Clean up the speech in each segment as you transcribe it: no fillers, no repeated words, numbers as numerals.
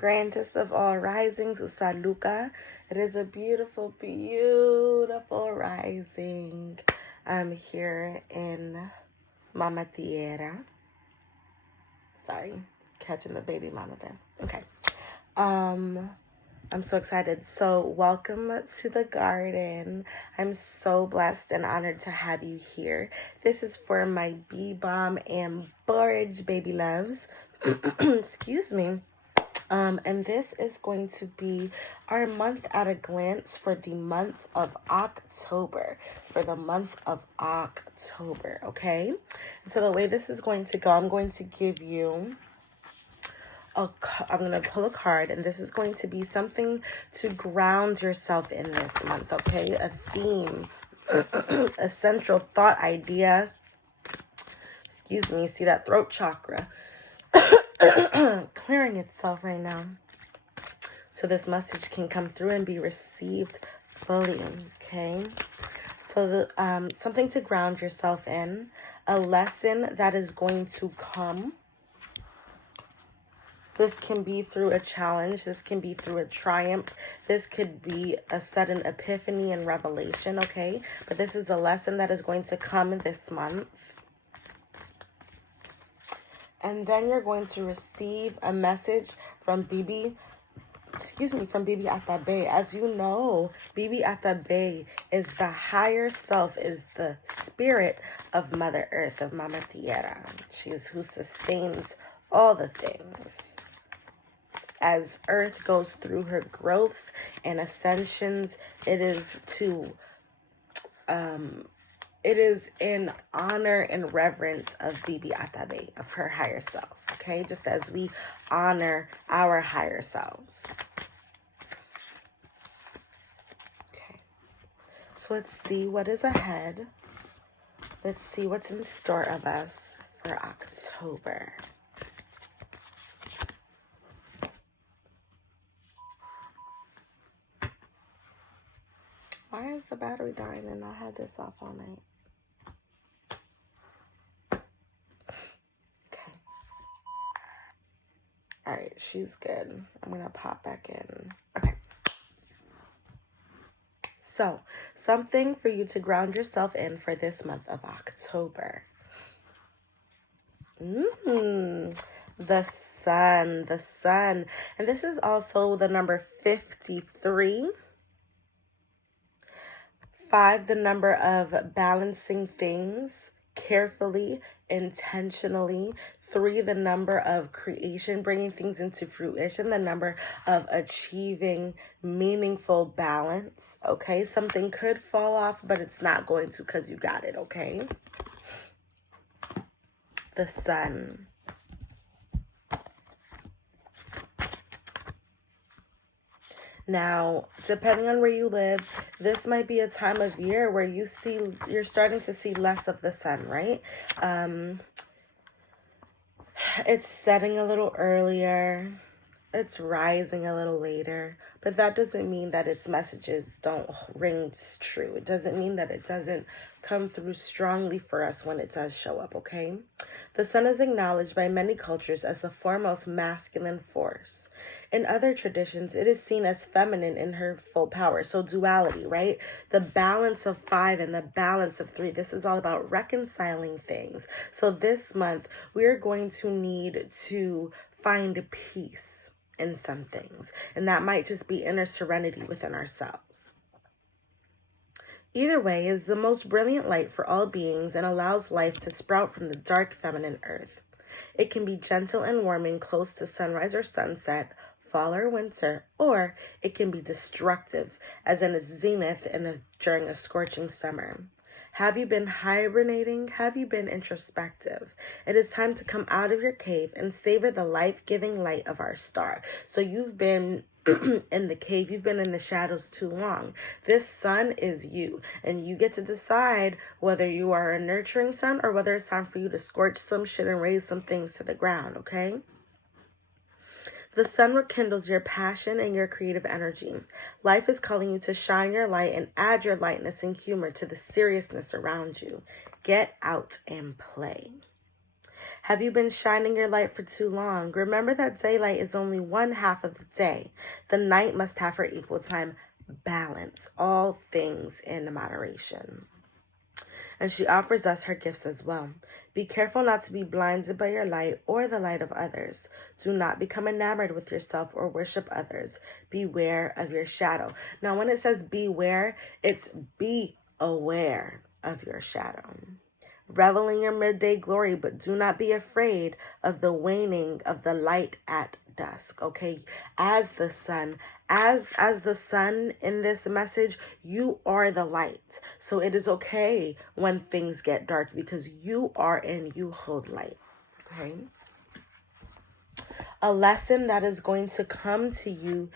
grandest of all risings, Usaluka. It is a beautiful, beautiful rising. I'm here in Mama Tierra. Sorry, catching the baby monitor. Okay. I'm so excited. So welcome to the garden. I'm so blessed and honored to have you here. This is for my Balm and Borage baby loves. Excuse me. And this is going to be our month at a glance for the month of October. Okay? So the way this is going to go, I'm going to give you I'm going to pull a card, and this is going to be something to ground yourself in this month, okay? A theme, a central thought idea. Excuse me, see that throat chakra clearing itself right now. So this message can come through and be received fully, okay? So something to ground yourself in, a lesson that is going to come. This can be through a challenge. This can be through a triumph. This could be a sudden epiphany and revelation, okay? But this is a lesson that is going to come this month. And then you're going to receive a message from Bibi Atabe. As you know, Bibi Atabe is the higher self, is the spirit of Mother Earth, of Mama Tierra. She is who sustains all the things. As Earth goes through her growths and ascensions, it is in honor and reverence of Bibi Atabe, of her higher self, okay? Just as we honor our higher selves. Okay. So let's see what is ahead. Let's see what's in store of us for October. Why is the battery dying and I had this off all night? Okay. All right, she's good. I'm going to pop back in. Okay. So, something for you to ground yourself in for this month of October. The sun. And this is also the number 53. 5, the number of balancing things carefully, intentionally. 3, the number of creation, bringing things into fruition. The number of achieving meaningful balance, okay? Something could fall off, but it's not going to because you got it, okay? The sun. Now, depending on where you live, this might be a time of year where you're starting to see less of the sun, right? It's setting a little earlier. It's rising a little later. But that doesn't mean that its messages don't ring true. It doesn't mean that it doesn't come through strongly for us when it does show up, okay? The sun is acknowledged by many cultures as the foremost masculine force. In other traditions, it is seen as feminine in her full power. So duality, right? The balance of 5 and the balance of 3. This is all about reconciling things. So this month, we're going to need to find peace in some things. And that might just be inner serenity within ourselves. Either way is the most brilliant light for all beings and allows life to sprout from the dark feminine earth. It can be gentle and warming close to sunrise or sunset, fall or winter, or it can be destructive, as in its zenith during a scorching summer. Have you been hibernating? Have you been introspective? It is time to come out of your cave and savor the life-giving light of our star. So you've been in the cave, you've been in the shadows too long. This sun is you, and you get to decide whether you are a nurturing sun or whether it's time for you to scorch some shit and raise some things to the ground, okay? The sun rekindles your passion and your creative energy. Life is calling you to shine your light and add your lightness and humor to the seriousness around you. Get out and play. Have you been shining your light for too long? Remember that daylight is only one half of the day. The night must have her equal time. Balance all things in moderation. And she offers us her gifts as well. Be careful not to be blinded by your light or the light of others. Do not become enamored with yourself or worship others. Beware of your shadow. Now, when it says beware, it's be aware of your shadow. Revel in your midday glory, but do not be afraid of the waning of the light at dusk. Okay, as the sun, as the sun in this message, you are the light. So it is okay when things get dark because you are and you hold light. Okay. A lesson that is going to come to you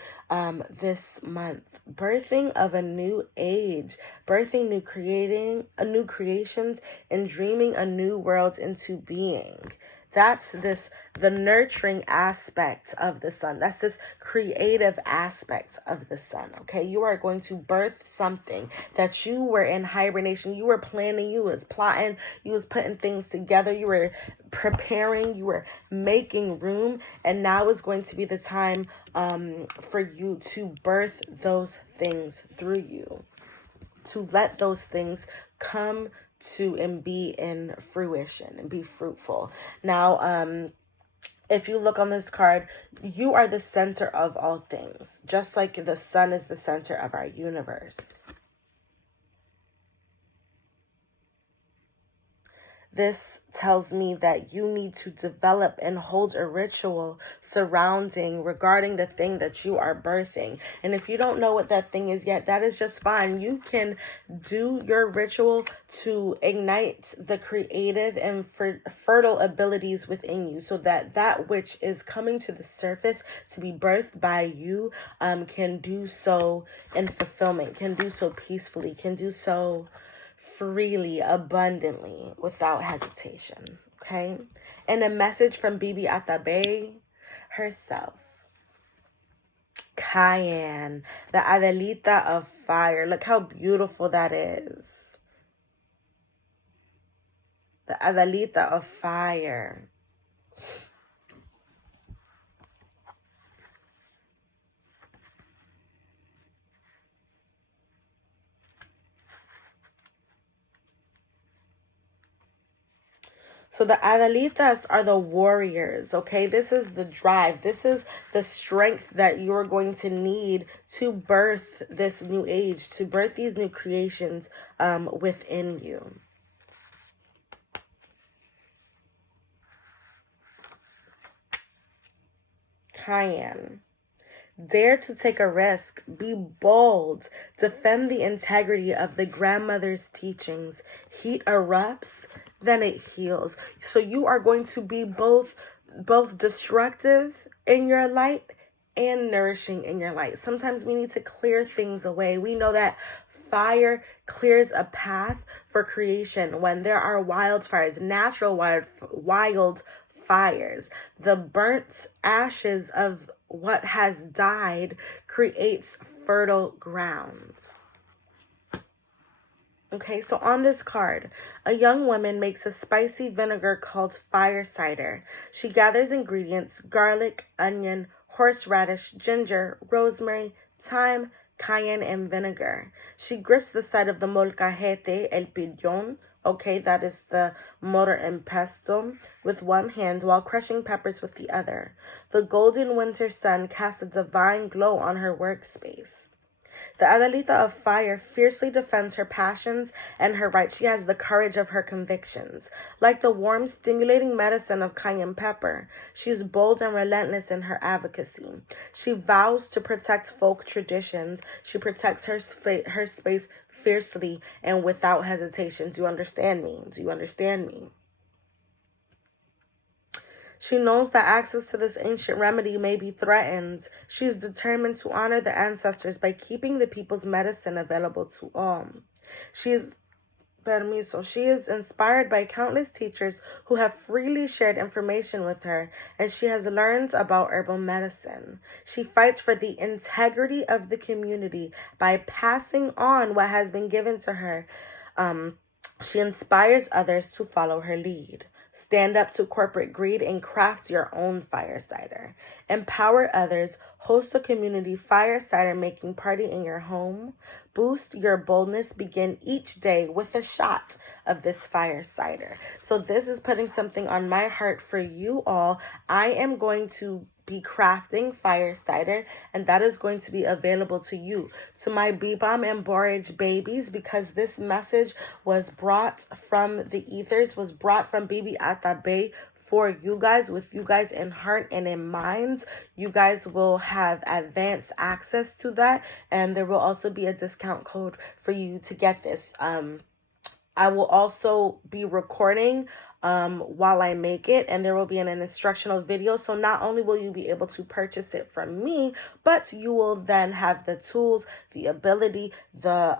this month: birthing of a new age, birthing new creations, and dreaming a new world into being. That's the nurturing aspect of the sun. That's this creative aspect of the sun. Okay, you are going to birth something that you were in hibernation. You were planning, you was plotting, you was putting things together, you were preparing, you were making room, and now is going to be the time for you to birth those things through you, to let those things come to and be in fruition and be fruitful. Now, if you look on this card, you are the center of all things, just like the sun is the center of our universe. This tells me that you need to develop and hold a ritual regarding the thing that you are birthing. And if you don't know what that thing is yet, that is just fine. You can do your ritual to ignite the creative and fertile abilities within you, so that that which is coming to the surface to be birthed by you can do so in fulfillment, can do so peacefully, can do so freely, abundantly, without hesitation. Okay? And a message from Bibi Atabe herself. Cayenne, the Adelita of fire. Look how beautiful that is. The Adelita of fire. So the Adelitas are the warriors, okay? This is the drive. This is the strength that you're going to need to birth this new age, to birth these new creations within you. Cayenne. Dare to take a risk. Be bold. Defend the integrity of the grandmother's teachings. Heat erupts, then it heals. So you are going to be both destructive in your light and nourishing in your light. Sometimes we need to clear things away. We know that fire clears a path for creation when there are wildfires, natural wildfires. The burnt ashes of what has died creates fertile ground. Okay, so on this card, a young woman makes a spicy vinegar called fire cider. She gathers ingredients: garlic, onion, horseradish, ginger, rosemary, thyme, cayenne, and vinegar. She grips the side of the molcajete, el piñón, okay, that is the mortar and pestle, with one hand while crushing peppers with the other. The golden winter sun casts a divine glow on her workspace. The Adelita of fire fiercely defends her passions and her rights. She has the courage of her convictions. Like the warm, stimulating medicine of cayenne pepper, she is bold and relentless in her advocacy. She vows to protect folk traditions. She protects her space fiercely and without hesitation. Do you understand me? Do you understand me? She knows that access to this ancient remedy may be threatened. She is determined to honor the ancestors by keeping the people's medicine available to all. She is inspired by countless teachers who have freely shared information with her, and she has learned about herbal medicine. She fights for the integrity of the community by passing on what has been given to her. She inspires others to follow her lead. Stand up to corporate greed and craft your own fire cider. Empower others. Host a community fire cider making party in your home. Boost your boldness. Begin each day with a shot of this fire cider. So this is putting something on my heart for you all. I am going to be crafting fire cider, and that is going to be available to you, to my Balm and Borage babies, because this message was brought from the ethers, was brought from Bibi Atabe for you guys, with you guys in heart and in minds. You guys will have advanced access to that, and there will also be a discount code for you to get this. I will also be recording while I make it, and there will be an instructional video. So not only will you be able to purchase it from me, but you will then have the tools, the ability, the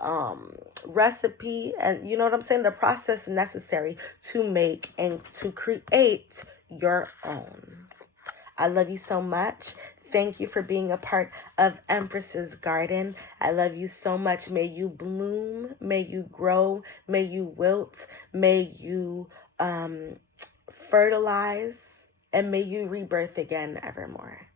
recipe, and you know what I'm saying, the process necessary to make and to create your own. I love you so much. Thank you for being a part of Empress's Garden. I love you so much. May you bloom, may you grow, may you wilt, may you fertilize, and may you rebirth again evermore.